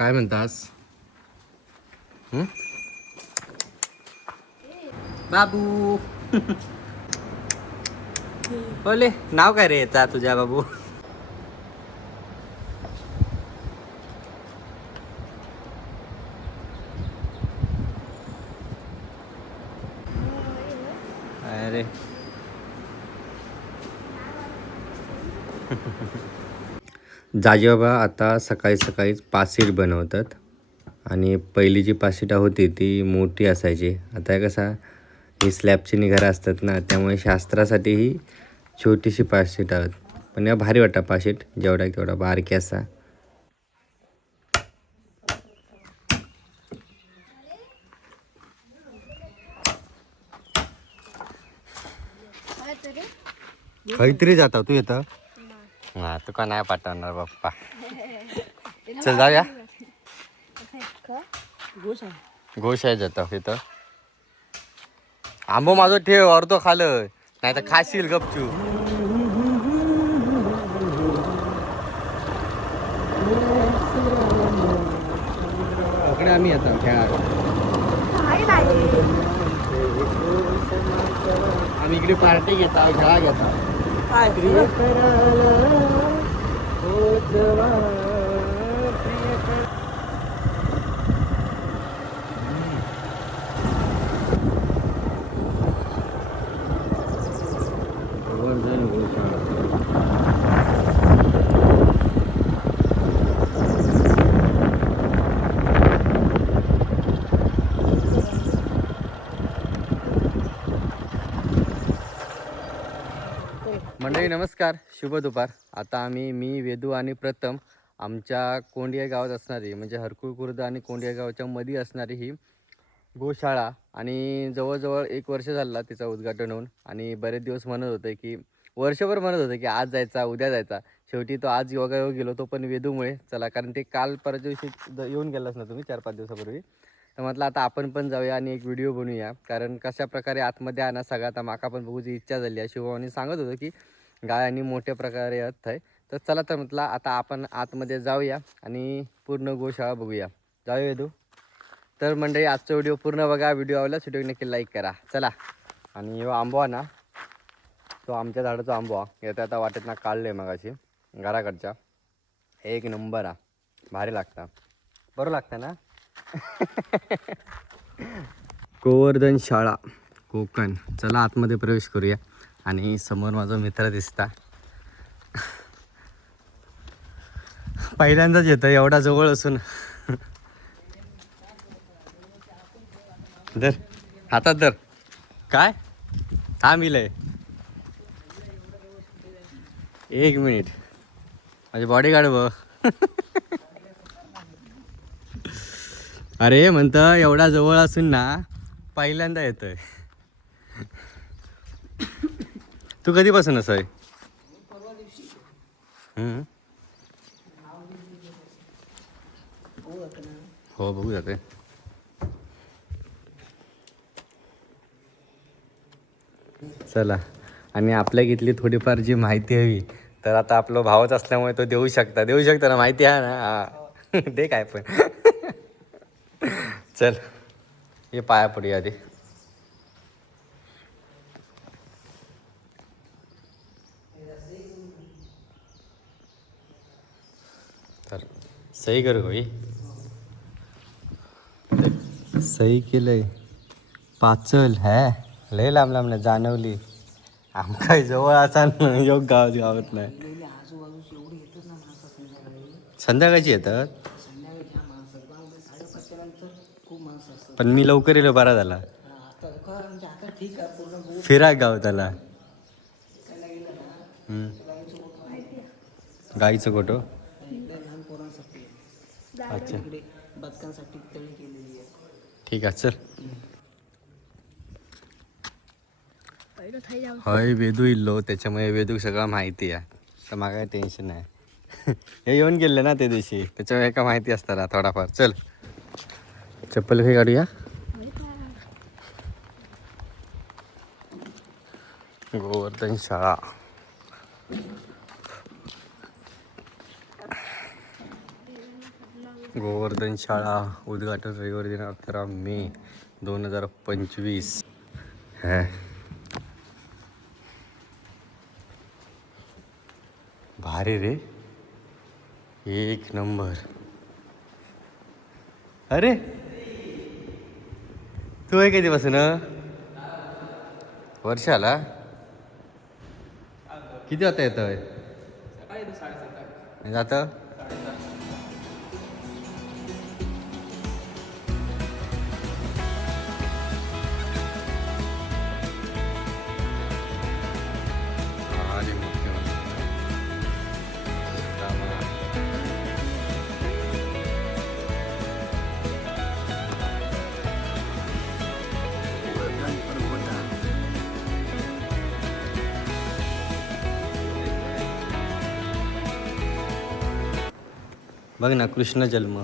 काय म्हणतास? बाबू बोले नाव काय रे येता तुझ्या बाबू? अरे जाजीबाबा आता सकाळी सकाळीच पासीट बनवतात आणि पहिली जी पासीटा होती ती मोठी असायची. आता कसा ही स्लॅबची घरं असतात ना, त्यामुळे शास्त्रासाठी ही छोटीशी पासीट आहेत. पण या भारी वाटतं पासीट जेवढा तेवढा बारकी असा. काहीतरी जाता तू येतं हा तुका नाही पाठवणार बाप्पा. चल जाऊया. गोश आहे जाता इथं. आंबो माझं ठेव अर्धो खालं नाही तर खाशील गपचू. इकडे आम्ही येतो खेळायला. आम्ही इकडे पार्टी घेता खेळा घेता. मंडळी नमस्कार, शुभ दुपार. आता मी वेदू आणि प्रथम आमच्या कोंडिया गावात असणारी म्हणजे हरकुळ खुर्द आणि कोंडिया गावाच्या मध्ये असणारी ही गोशाळा आणि जवळजवळ 1 वर्ष झाला तिचं उद्घाटन होऊन. आणि बरेच दिवस म्हणत होते की वर्षभर म्हणत होते की आज जायचा उद्या जायचा. शेवटी तो आज योगायोग गेलो तो पण वेदूमुळे. चला कारण ते काल परत दिवशी येऊन गेलाच ना तुम्ही 4-5 दिवसापूर्वी. तर म्हटलं आता आपण पण जाऊया आणि एक व्हिडिओ बनवूया. कारण कशा प्रकारे आतमध्ये आणा सगळं आता माका पण बघूची इच्छा झाली आहे. शिवभावानी सांगत होतं की गाय आणि मोठ्या प्रकारे येत आहे. तर चला तर म्हटलं आता आपण आतमध्ये जाऊया आणि पूर्ण गोशाळा बघूया. जाऊया वेदू. तर मंडळी आजचा व्हिडिओ पूर्ण बघा. व्हिडिओ आवडल्यास व्हिडिओ नक्की लाईक करा. चला. आणि ह्यो आंबो ना तो आमच्या झाडाचा आंबो येता आता वाटेत ना काढले मगाशी घराकडच्या. एक नंबर हा भारी लागता. बरं लागतं ना. गोवर्धन शाळा कोकण. चला आतमध्ये प्रवेश करूया. आणि समोर माझा मित्र दिसता. पहिल्यांदाच येतं एवढा जवळ असून. धर हातात धर. काय थांब इलय 1 मिनिट माझे बॉडीगार्ड बघ. अरे म्हणतं एवढा जवळ असून ना पहिल्यांदा येतोय. तू कधीपासून असं आहे? हो बघू जाते. चला. आणि आपल्या इथली थोडीफार जी माहिती हवी तर आता आपलं भावच असल्यामुळे तो देऊ शकता ना माहिती आहे ना. हा दे काय पण. चल ये पाया पडूया आधी. तर सही कर गोई. सही केलंय. पाचल है लय लांब लांब नाही जाणवली. आमका जवळ असा योग गावात नाही. संध्याकाळची येतात. पण मी लवकर येलो बरा झाला. फिरा गाव त्याला. गाईचं गोठो. अच्छा ठीक आहे चल. हय वेदू इल्लो त्याच्यामुळे वेदू सगळं माहिती आहे. तर मला काही टेन्शन नाही. हे येऊन गेले ना त्या दिवशी त्याच्यामुळे का माहिती असतं ना थोडाफार. चल चप्पल काही काढूया. गोवर्धन शाळा. गोवर्धन शाळा उद्घाटन रविवार दिनांक 11 मे 2025. है भारी रे, एक नंबर. अरे तू आहे कधीपासून वर्षाला किती वाजता येतोय आता? आणि बघ ना कृष्ण जन्म.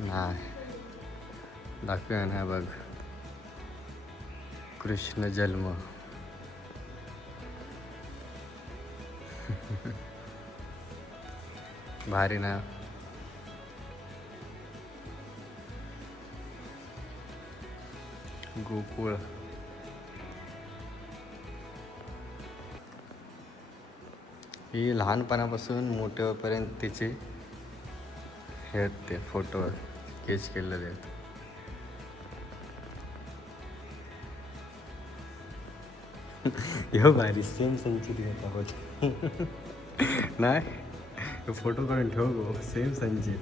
नाही दाखवूया ना, बघ कृष्ण जन्म. भारी ना. गोकुळ ही लहानपणापासून मोठ्यापर्यंत तिचे हे आहेत ते फोटो स्केच केलेले आहेत. ह्यो भारी सेम संचित घेत आहोत. नाही फोटो काढून ठेव गो, सेम संचित.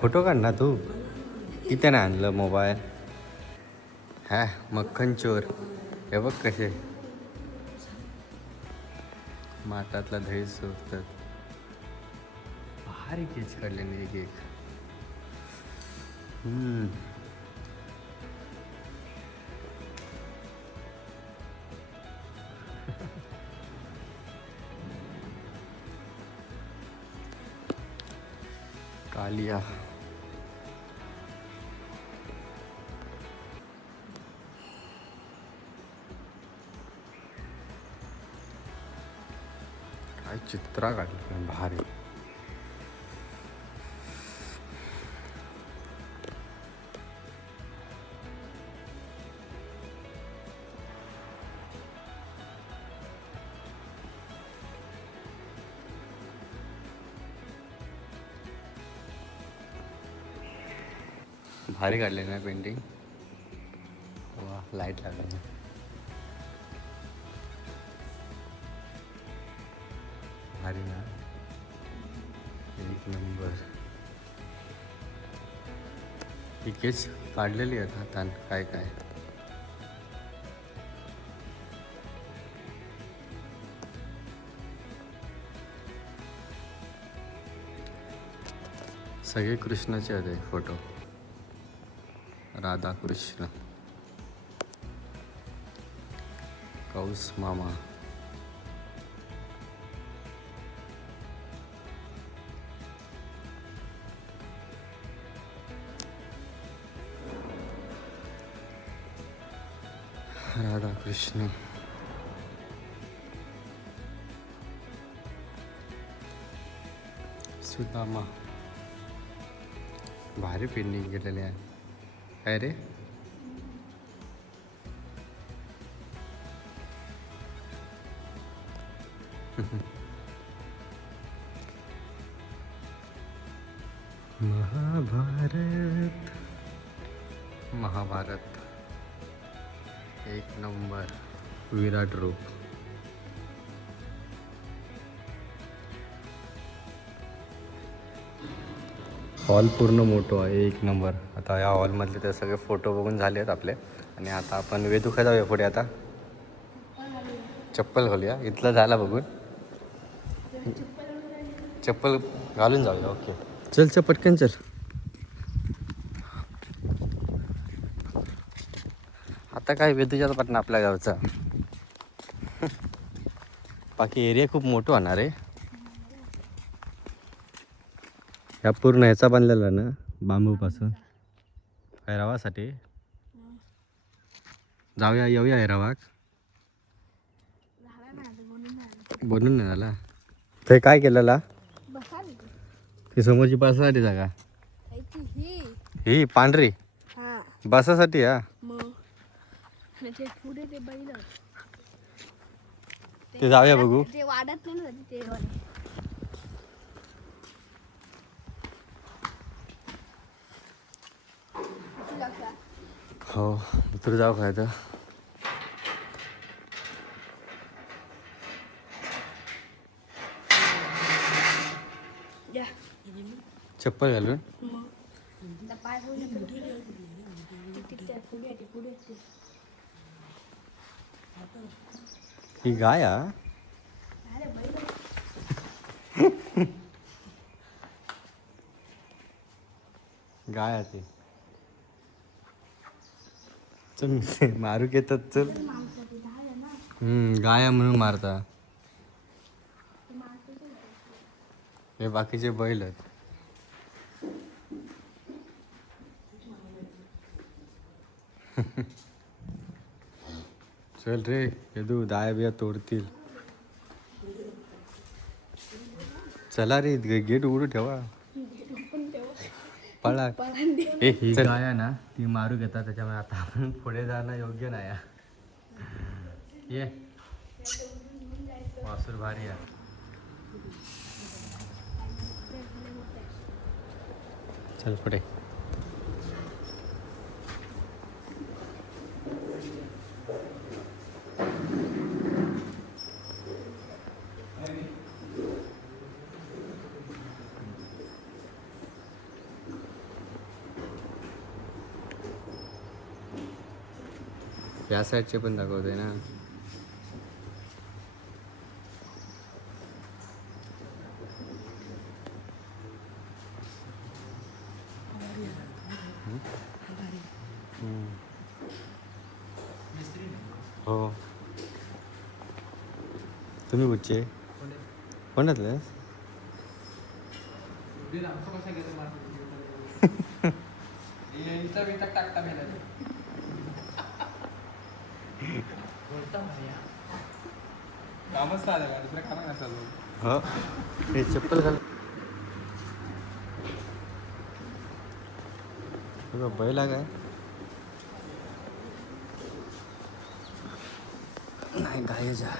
फोटो काढ ना तू. इथे नाही आणलं मोबाईल. हा मक्खन चोर. हे बघ कसे माठातला दही सोडतात. भारी केच काढले नाही एक एक. कालिया काय चित्रा काढली भारी. भारी काढले ना पेंटिंग. वा लाईट लागली. भारी ना, एक नंबर. ही केस काढलेली आहेत हातान काय काय. सगळे कृष्णाचे आहेत फोटो. राधा कृष्ण, कौस मामा. राधा कृष्ण सुदामा. भारी पेंटिंग केलेली आहे. काय रे महाभारत. महाभारत एक नंबर. विराट रूप. हॉल पूर्ण मोठं आहे, एक नंबर. आता या हॉलमधले ते सगळे फोटो बघून झाले आहेत आपले. आणि आता आपण वेदुका जाऊया पुढे. आता चप्पल घालूया. इथलं झाला बघून. चप्पल घालून जाऊया. ओके चल चल पटकन चल. आता काय वेदूच्याच पटना आपल्या गावचा. बाकी एरिया खूप मोठं होणार आहे. ह्या पूर्ण ह्याचा बांधलेला ना बांबूपासून हैरावासाठी. जाऊया येऊया हैरावाक. बनून नाही झाला ते काय केलेला ती समोरची बसासाठी जागा ही पांढरी बसासाठी हा ते जाऊया बघू हो उतर जाऊ खायचं चप्पल घालून ही गाय हा गाय आहे ती चल मारू येतात चल गाय म्हणून मारता हे बाकीचे बैल आहेत चल रे यदू दाया बिया तोडतील चला रे गेट उघडू ठेवा पळा ही गाय आहे ना ती मारू घेतात त्याच्यामुळे आता आपण पुढे जाणं योग्य नाही ये वासूर भारी आहे चल पुढे या साईडचे पण दाखवते ना हो तुम्ही कुठचे कोणातले हो हे चप्पल घाल बैला काय नाही गायचा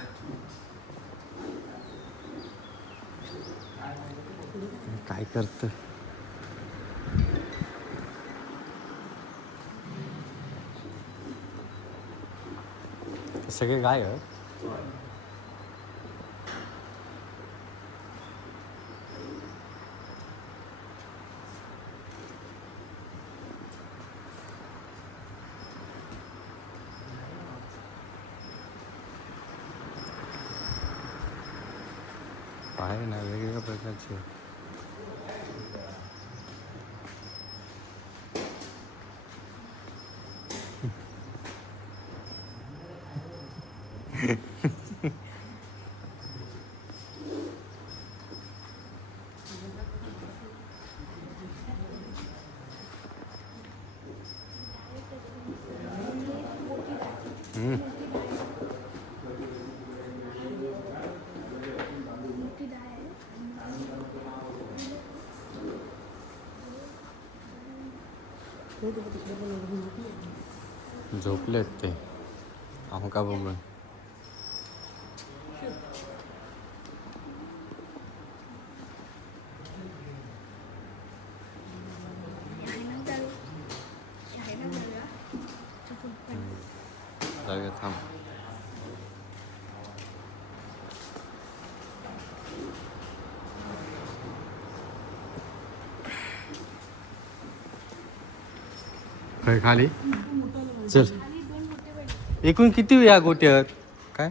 काय करत सगळे गाय आहे ना वेगवेगळ्या प्रकारचे झोपलेत ते आमका बघून जाऊया थांब काय खाली चल एकूण किती या गोट्यावर काय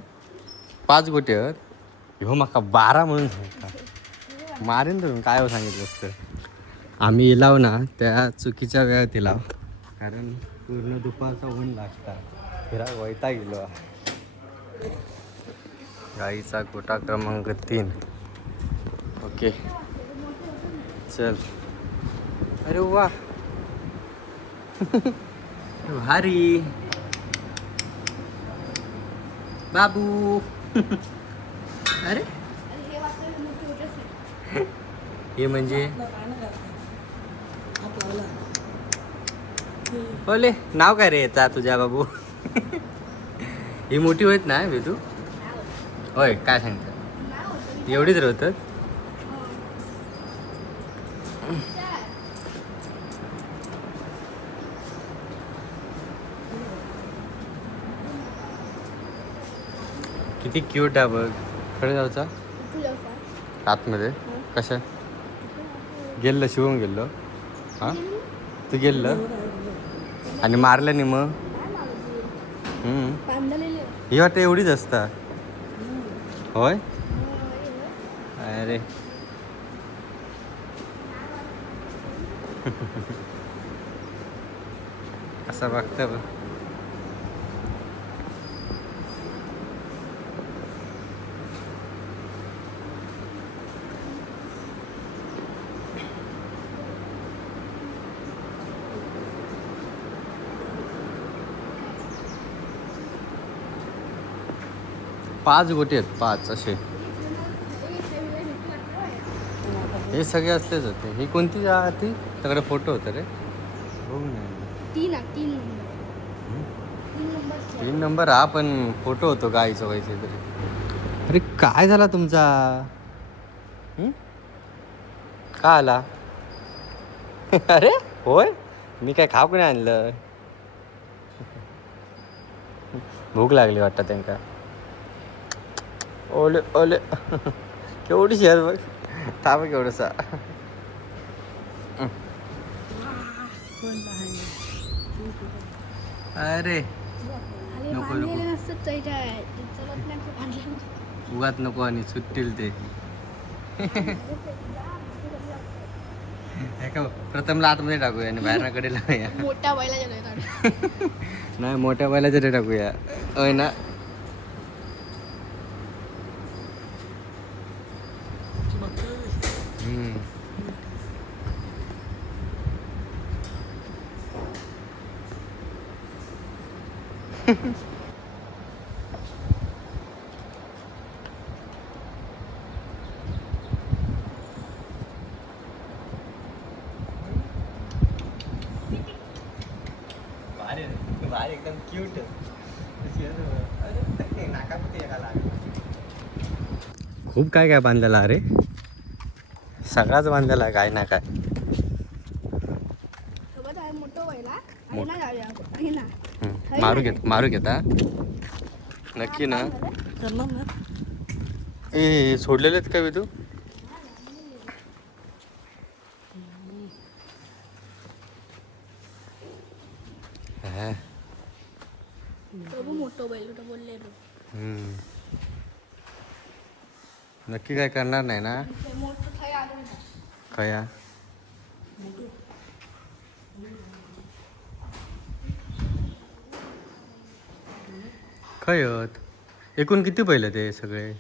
5 गोट्यावर हो माका 12 म्हणून सांगता मारेन तुम्ही काय हो सांगितलं असतं आम्ही इलाव ना त्या चुकीच्या वेळात इलाव कारण पूर्ण दुपारचा ऊन लागतात फिरा वैता गेलो गाईचा गोटा क्रमांक 3 ओके चल अरे वा भारी बाबू अरे हे म्हणजे ओले नाव काय रे येता तुझ्या बाबू? ही मोठी होत ना वेदू? होय काय सांगता एवढीच राहतात. किती क्यूट आहे बघ. कडे जाऊचा आतमध्ये कशा गेलं शिवून गेलो हां तू गेलं आणि मारलं नाही मग. ही वाटतं एवढीच असता होय. अरे असं बघतं बघ. पाच गोटे आहेत पाच असे. हे सगळे असलेच होते. ही कोणती जागा ती त्याकडे फोटो होता रे बघ ना. 3 नंबर हा पण फोटो होतो गाईचं व्हायचं तरी. अरे काय झाला तुमचा का आला? अरे होय मी काय खाऊ नाही आणलं. भूक लागली वाटतं त्यांना. ओले ओले केवढी शेअर बघ थांब केवढंसा. अरे नको नको उगाच नको आणि सुटतील ते. का प्रथमला आतमध्ये टाकूया आणि बाहेर कडे लावूया. मोठ्या बैलाच्या नाही मोठ्या बैलाच्या टाकूया होय ना. भारी एकदम क्यूट. खूप काय काय बांधलेला अरे सगळाच बांधलेला आहे काय ना काय. मारू घेता नक्की ना. ए सोडलेले आहेत का तू? नक्की काय करणार नाही ना खया. खयत एकूण किती पहिले ते सगळे?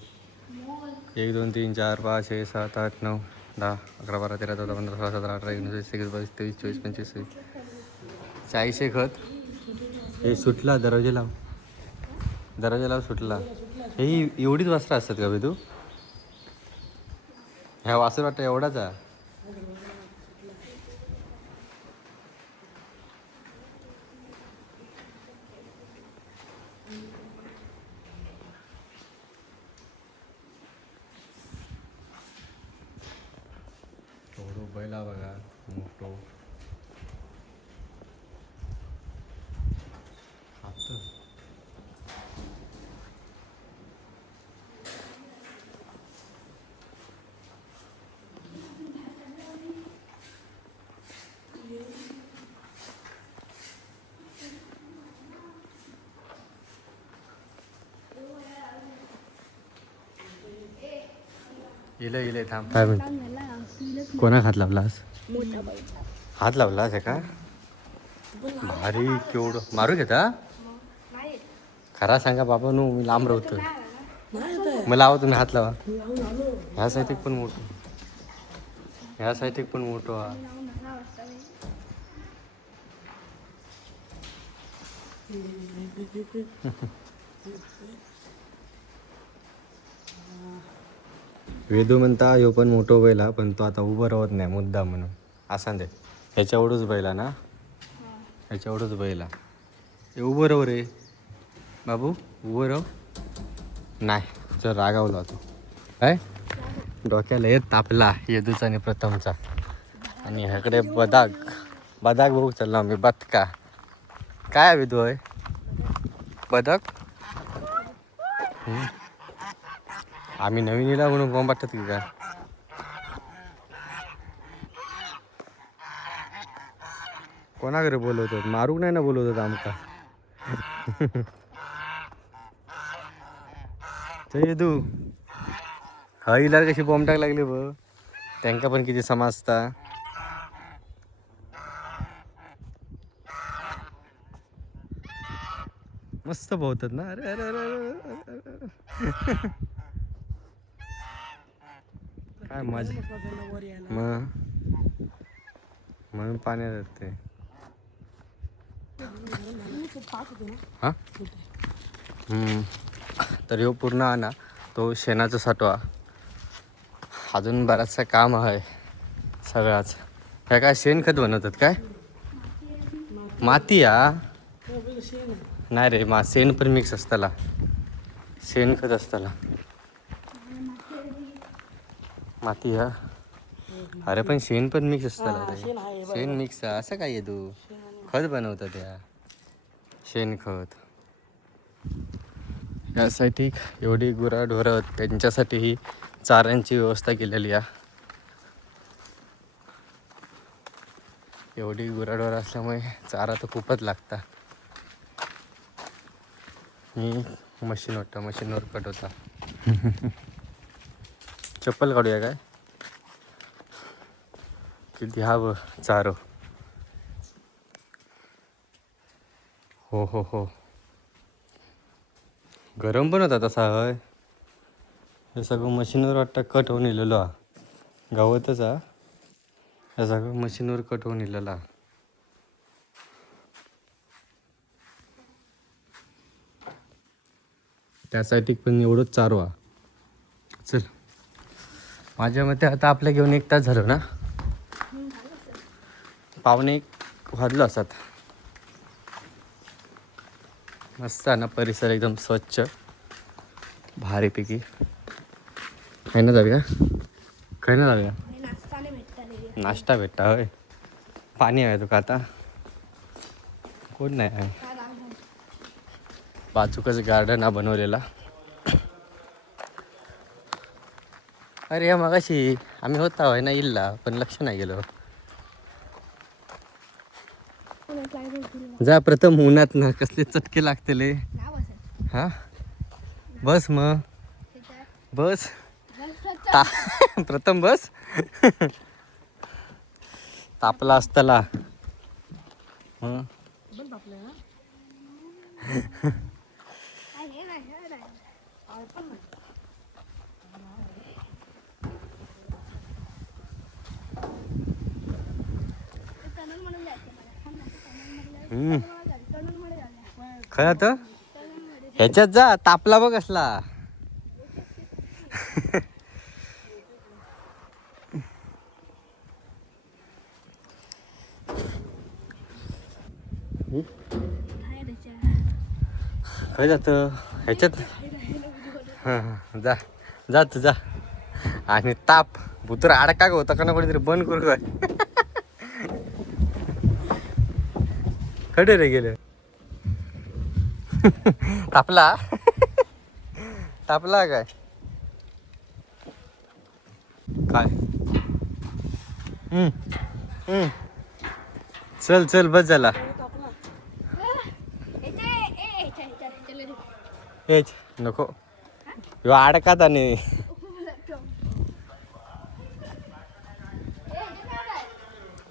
1 2 3 4 5 6 7 8 9 10 11 12 13 14 15 16 17 18 19 20 21 22 23 24 25 26 40 खत. हे सुटला दरवाजे लाव. दरवाजा लाव सुटला. हे एवढीच वस्त्र असतात का बे तू? ह्या वासर वाटतं एवढाच आहे. बैला बघा मोठो इले थांब. काय कोणा हात लावलास? हात लावलास आहे का? भारी केवढं मारू घेता खरा सांगा बाबा नो मी लांब राहतो. मला लावा तुम्ही हात लावा. ह्या साईड पण मोठं ह्या साईड पण मोठं हा. वेदू म्हणता ह्यो पण मोठो बैला, पण तो आता उभं राहत नाही मुद्दा म्हणून. असा दे ह्याच्यावढंच बैला ना, ह्याच्यावढंच बैला. हे उभं राहू रे बाबू, उभं राहू. नाही चल, रागावला तो काय. डोक्याला येत तापला येदूचा आणि प्रथमचा. आणि ह्याकडे बदाग बघू चाललो आम्ही. बदका काय हवी तू आहे बदक. आम्ही नवीन इला म्हणून बॉम्ब वाटत की काय. कोणाकडे बोलवतात, मारूक नाही ना बोलवतात आमका. ते तू हईला कशी बॉम्ब टाक लागली बघ, त्यांका पण किती समजता. मस्त पोहतात ना. अरे अरे अरे अरे काय मजा. मग म्हणून पाण्यात येते. हा तर ह्यो पूर्ण आहे ना तो शेणाचा साठवा. अजून बराचसा काम आहे सगळाच. ह्या काय शेणखत बनवतात काय. माती हा नाही रे, शेण पण मिक्स असताला, शेणखत असताला माती हा. अरे पण शेण पण मिक्स असताला रे. शेण मिक्स असं काय आहे तू. खत बनवतात या शेणखत. यासाठी एवढी गुराढोरं त्यांच्यासाठी ही चाऱ्यांची व्यवस्था केलेली आहे. एवढी गुराढोरं असल्यामुळे चारा तर खूपच लागता. मी मशीनवर कट होता. चप्पल काढूया काय. किती हवं चारो. हो हो हो, गरम पण होता तसा हय. हे सगळं मशीनवर वाटतं कट होऊन इलेलो हा. गावातच हा, हे सगळं मशीनवर कट होऊन इलेला. त्यासाठी पण एवढंच चारू हा. चल माझ्या मते आता आपल्या घेऊन 1 तास झालो ना. पावणे 1 वाजलो असतात. मस्त आहे ना परिसर, एकदम स्वच्छ भारीपैकी. खाय ना जाऊया, खाय ना जाऊया. नाश्ता भेटता होय. पाणी आहे तुका आता. कोण नाही आहे. बाजूकच गार्डन हा बनवलेला. अरे या मगाशी आम्ही होता होय ना इल्ला, पण लक्ष नाही गेलो. जा प्रथम उन्हात ना कसले चटके लागतले. हा बस मग बस. प्रथम बस. तापला असताला. खरं तर ह्याच्यात जा, तापला बघ असला. खय जात ह्याच्यात. हां जा जा तू जा. आणि ताप भुतर अडका होता का ना, कोणीतरी बंद करू काय. खडे रे गेले. तापला तापला काय काय. चल चल बस झाला. हेच नको ह्यो अडकात. आणि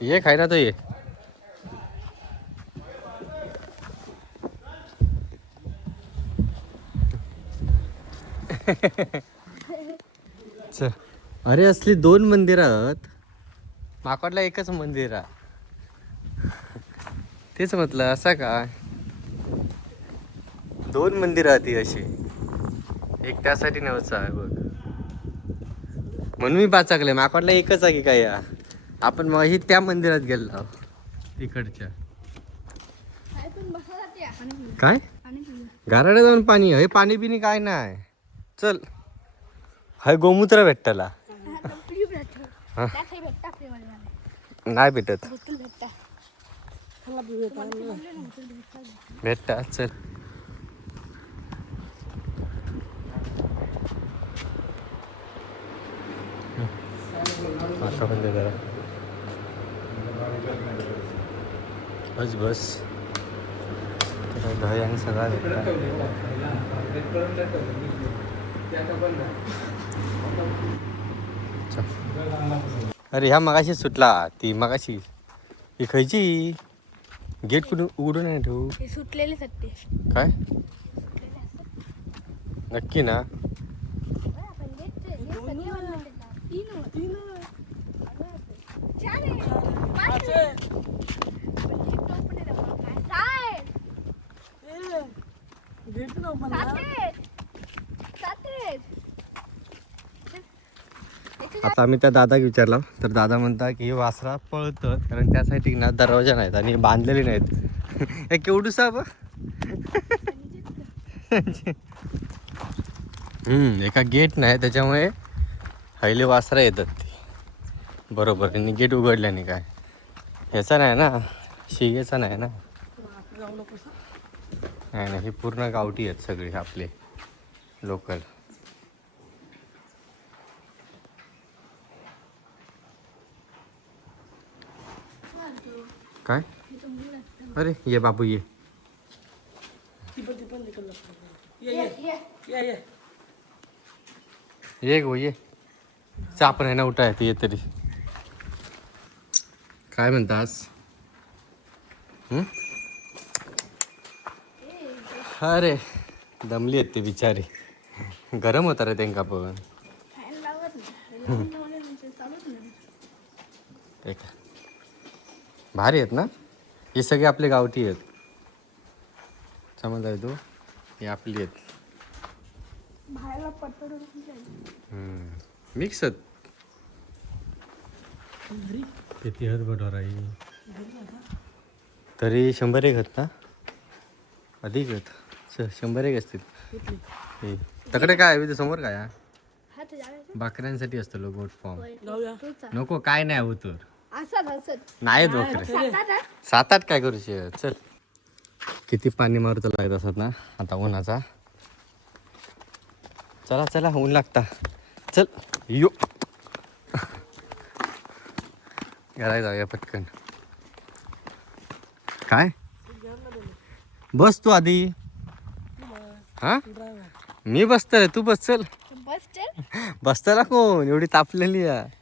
ये खाय ना तो ये. चल. अरे असली 2 मंदिर आहेत. माकडला एकच मंदिर आहे. तेच म्हटलं असं काय 2 मंदिर आहेत ती अशी. एक त्यासाठी नव्हतं आहे बघ. म्हणून मी पाचाकले माका वाटलं एकच आहे की काय या. आपण मग ही त्या मंदिरात गेलो तिकडच्या. काय गाराड्या जाऊन पाणी हे पाणी बिनी काय नाही. चल हाय गोमूत्र भेटला नाही भेटत भेटता. चल आता पण जरा बस बस दही आणि सगळा भेटला. अरे ह्या मगाशी सुटला ती मगाशी ही खायची गेट कुठून उघडून नाही ठेवू सुटलेले सट्टे काय नक्की ना. आता आम्ही त्या दादाक विचारला तर दादा म्हणता की हे वासरा पळतं कारण त्यासाठी ना दरवाजा नाहीत आणि बांधलेले नाहीत. हे केवढू साब एका गेट नाही त्याच्यामुळे हयले वासरा येतात ते बरोबर. त्यांनी गेट उघडल्याने काय ह्याचा नाही ना शिगेचा नाही ना. नाही नाही हे पूर्ण गावठी आहेत सगळे आपले लोकल. काय अरे ये बाबू ये ये गो ये चापण आहे ना उठाय ये तरी. काय म्हणतास अरे दमली आहेत ते बिचारे. गरम होता रे त्यांका पण. भारी आहेत ना हे सगळे आपले गावठी आहेत. समज तू हे आपली आहेत मिक्स आहेत. किती आहेत बटोराई तरी 100 एक आहेत ना अधिक आहेत 100 एक असतील. तकडे काय आहे समोर काय बकऱ्यांसाठी असतं लोक गोट फॉर्म नको काय नाही होत नाही बकरे 7-8 काय करू शकत. चल किती पाणी मारत लागत असत ना आता उन्हाचा. चला चला ऊन लागता. चल यो घरात जाऊया पटकन. काय बस तू आधी हा मी बसतो रे तू बस. चल बसताला कोण एवढी तापलेली आहे.